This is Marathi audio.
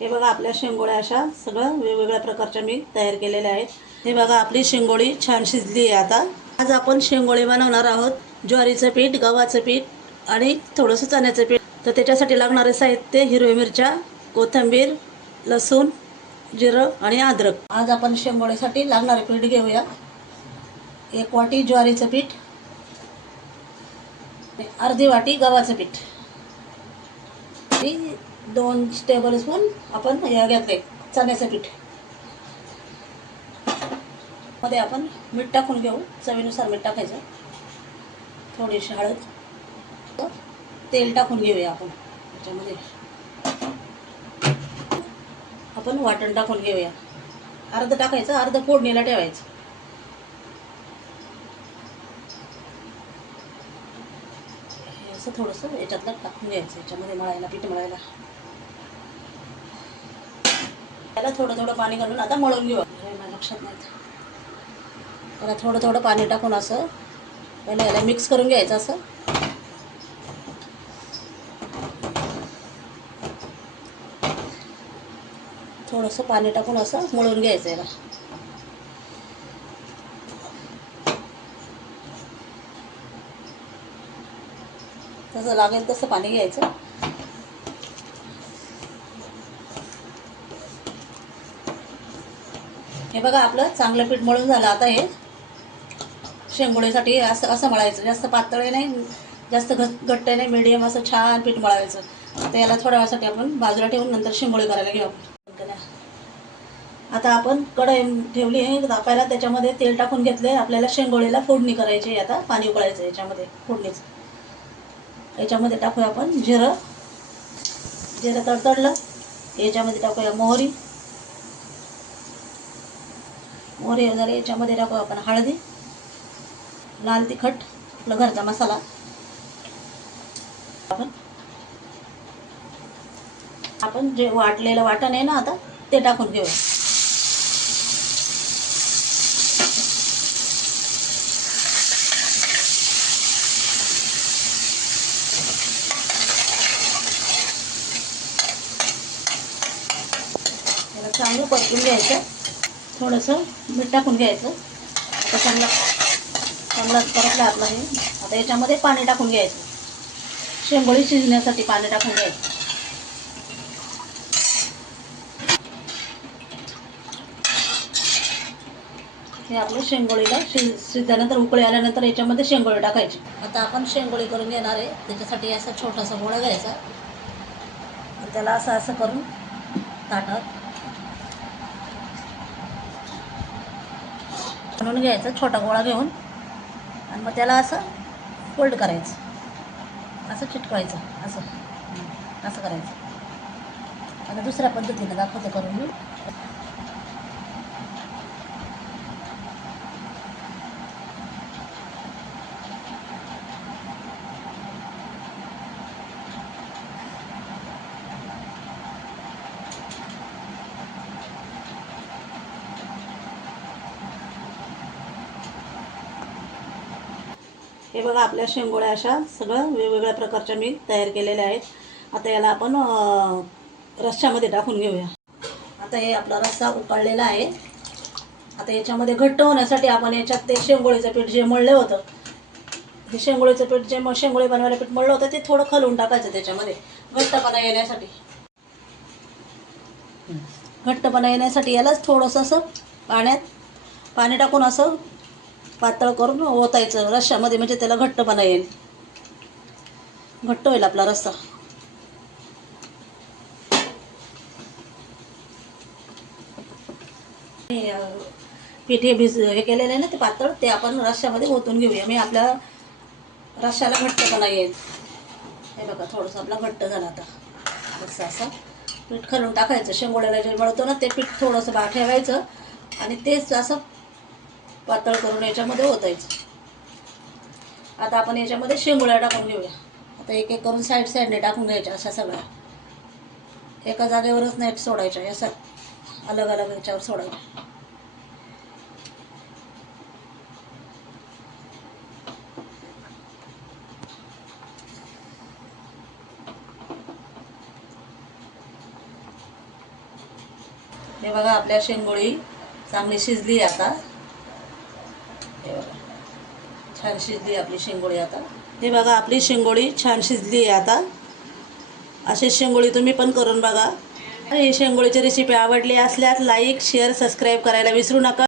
हे बघा आपल्या शेंगोळ्या अशा सगळं वेगवेगळ्या प्रकारच्या मी तयार केलेल्या आहेत. हे बघा आपली शेंगोळी छान शिजली आहे. आता आज आपण शेंगोळी बनवणार आहोत. ज्वारीचं पीठ, गव्हाचं पीठ आणि थोडंसं चण्याचं पीठ. तर त्याच्यासाठी लागणारे साहित्य: हिरव्या मिरच्या, कोथिंबीर, लसूण, जिरं आणि अद्रक. आज आपण शेंगोळीसाठी लागणारे पीठ घेऊया. 1 वाटी ज्वारीचं पीठ, अर्धी वाटी गव्हाचं पीठ, 2 टेबलस्पून आपण घेतले चण्याचं पीठ. मध्ये आपण मीठ टाकून घेऊ, चवीनुसार मीठ टाकायचं, थोडीशी हळद, तेल टाकून घेऊया आपण. त्याच्यामध्ये आपण वाटण टाकून घेऊया. अर्ध टाकायचं, अर्ध फोडणीला ठेवायचं. असं थोडंसं याच्यातलं टाकून घ्यायचं, याच्यामध्ये मळायला, पीठ मळायला. त्याला थोडं थोडं पाणी घालून आता मळून घेऊ. माझ्या लक्षात नाही. त्याला थोडं थोडं पाणी टाकून असं पहिला याला मिक्स करून घ्यायचं. असं थोडंसं पाणी टाकून असं मळून घ्यायचं याला. तसं लागेल तसं पाणी घ्यायचं. हे बघा आपलं चांगलं पीठ मळून झालं. आता हे शेंगोळीसाठी असं असं मळायचं. जास्त पातळ नाही, जास्त घट्ट नाही, मीडियम असं छान पीठ मळायचं. आता याला थोड्या वेळासाठी आपण बाजूला ठेवून नंतर शेंगोळी करायला घेऊ आपण. आता आपण कढई ठेवली आहे तापायला, त्याच्यामध्ये तेल टाकून घेतले. आपल्याला शेंगोळीला फोडणी करायची. आता पाणी उकळायचं याच्यामध्ये फोडणीचं. याच्यामध्ये टाकूया आपण जिरं. जिरं तडतडलं याच्यामध्ये टाकूया मोहरी. मोहरी वगैरे याच्यामध्ये टाकूया आपण हळदी, लाल तिखट, आपला घरचा मसाला. आपण जे वाटलेलं वाटण आहे ना, आता ते टाकून घेऊया. त्याला चांगलं परतून घ्यायचं. थोडंसं मीठ टाकून घ्यायचं. आता चांगला परतला आपला हे. आता याच्यामध्ये पाणी टाकून घ्यायचं. शेंगोळी शिजण्यासाठी पाणी टाकून घ्यायचं. हे आपलं शेंगोळीला शिजल्यानंतर उकळी आल्यानंतर याच्यामध्ये शेंगोळी टाकायची. आता आपण शेंगोळी करून घेणार आहे. त्याच्यासाठी असा छोटासा गोळा घ्यायचा. त्याला असं असं करून ताटात बनवून घ्यायचं. छोटा गोळा घेऊन आणि मग त्याला असं फोल्ड करायचं, असं चिटकवायचं, असं असं करायचं. आता दुसऱ्या पद्धतीने दाखवते करून मी. हे बघा आपल्या शेंगोळ्या अशा सगळं वेगवेगळ्या प्रकारच्या मी तयार केलेल्या आहेत. आता याला आपण रश्श्यामध्ये टाकून घेऊया. आता हे आपला रस्सा उकळलेला आहे. आता याच्यामध्ये घट्ट होण्यासाठी आपण याच्यात ते शेंगोळीचं पीठ जे मळलं होतं, हे शेंगोळीचं पीठ जे शेंगोळी बनवायला पीठ मळलं होतं ते थोडं खालून टाकायचं त्याच्यामध्ये, घट्टपणा येण्यासाठी. घट्टपणा येण्यासाठी यालाच थोडंसं असं पाणी टाकून असं पातळ करून ओतायचं रश्श्यामध्ये, म्हणजे त्याला घट्टपणा येईल, घट्ट होईल आपला रस्सा. पीठ हे हे केलेलं आहे ना, ते पातळ, ते आपण रश्श्यामध्ये ओतून घेऊया. मी आपल्या रश्श्याला घट्टपणा येईल. हे बघा थोडंसं आपला घट्ट झाला. आता रस्सा असं पीठ खालून टाकायचं. शेंगोळ्याला जे मळतो ना ते पीठ थोडंसं ठेवायचं आणि तेच असं पातळ करून याच्यामध्ये ओतायचं. आता आपण याच्यामध्ये शेंगोळ्या टाकून घेऊया. आता एक एक करून साईडने टाकून घ्यायच्या अशा सगळ्या. एका जागेवरच नाही सोडायच्या, असं अलग अलग याच्यावर सोडायच्या. हे बघा आपल्या शेंगोळी चांगली शिजली आता. हे बघा छान शिजली आपली शेंगोळी आता. हे बघा आपली शेंगोळी छान शिजली आहे आता. अशी शेंगोळी तुम्ही पण करून बघा. ही शेंगोळीची रेसिपी आवडली असल्यास लाईक शेअर सबस्क्राईब करायला विसरू नका.